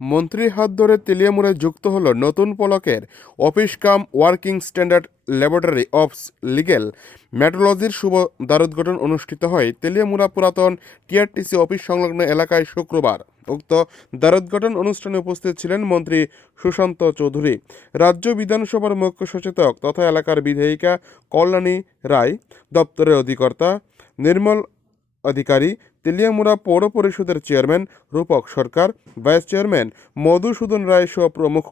মন্ত্রীর হাত ধরে তেলিয়ামুড়ায় যুক্ত হল নতুন পলকের office cum working standard laboratory of legal ম্যাটোলজির শুভ দ্বারোদ্ঘটন অনুষ্ঠিত হয়। তেলিয়ামুড়া পুরাতন টিআরটিসি অফিস সংলগ্ন এলাকায় শুক্রবার উক্ত দ্বারোদ্ঘটন অনুষ্ঠানে উপস্থিত ছিলেন মন্ত্রী সুশান্ত চৌধুরী। রাজ্য বিধানসভার মুখ্য সচেতক তথা এলাকার বিধায়িকা কল্যাণী রায়, দপ্তরের অধিকর্তা, নির্মল অধিকারী তেলিয়ামুড়া পৌর পরিষদের chairman Rupak Sarkar, vice chairman Madhusudan Roy সহ প্রমুখ।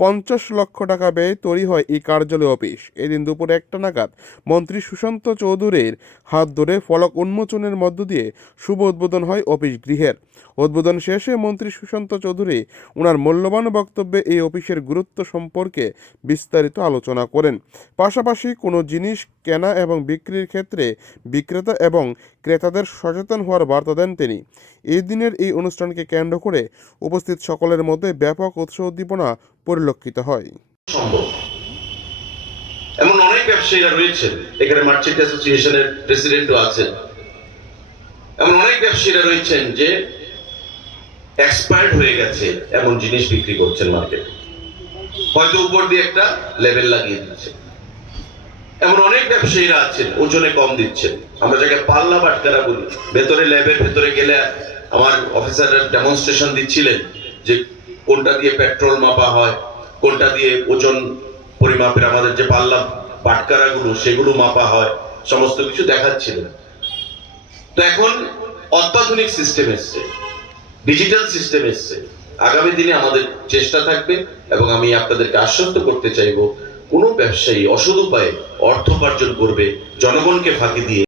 পঞ্চাশ লক্ষ টাকা ব্যয়ে তৈরি হয় এই কার্যালয় অফিস। এদিন দুপুরে একটা নাগাদ মন্ত্রী সুশান্ত চৌধুরীর হাত ধরে ফলক উন্মোচনের মধ্য দিয়ে শুভ উদ্বোধন হয় অফিস গৃহের। উদ্বোধন শেষে মন্ত্রী সুশান্ত চৌধুরী ওনার মূল্যবান বক্তব্যে এই অফিসের গুরুত্ব সম্পর্কে বিস্তারিত আলোচনা করেন। পাশাপাশি কোনো জিনিস কেনা এবং বিক্রির ক্ষেত্রে বিক্রেতা এবং ক্রেতাদের সচেতন হওয়ার বার্তা দেন তিনি। এই দিনের এই অনুষ্ঠানকে কেন্দ্র করে উপস্থিত সকলের মধ্যে ব্যাপক উৎসাহ উদ্দীপনা পরিলক্ষিত হয়। এমন অনেক ব্যবসায়ীরা রয়েছেন, এখানে মার্চেন্ট অ্যাসোসিয়েশনের প্রেসিডেন্টও আছেন। এমন অনেক ব্যবসায়ীরা রয়েছেন যে এক্সপায়ার্ড হয়ে গেছে এমন জিনিস বিক্রি করছেন মার্কেটে হয়তো উপর দিয়ে একটা লেভেল লাগিয়ে দিচ্ছে। এমন অনেক ব্যবসায়ীরা আছেন, ওজনে কম দিচ্ছেন। আমরা যাকে পাল্লা বাটকারা বলি, ভেতরে ল্যাবের ভেতরে গেলে আমার অফিসাররা ডেমনস্ট্রেশন দিচ্ছিলেন যে কোনটা দিয়ে পেট্রোল মাপা হয়, কোনটা দিয়ে ওজন পরিমাপের আমাদের যে পাল্লা বাটকারাগুলো সেগুলো মাপা হয়, সমস্ত কিছু দেখাচ্ছিলেন। তো এখন অত্যাধুনিক সিস্টেম এসছে। ডিজিটাল সিস্টেম এসছে। আগামী দিনে আমাদের চেষ্টা থাকবে এবং আমি আপনাদেরকে আশ্বস্ত করতে চাইব, কোনো ব্যবসায়ী অসদ উপায়ে অর্থ উপার্জন করবে, জনগণকে ফাঁকি দিয়ে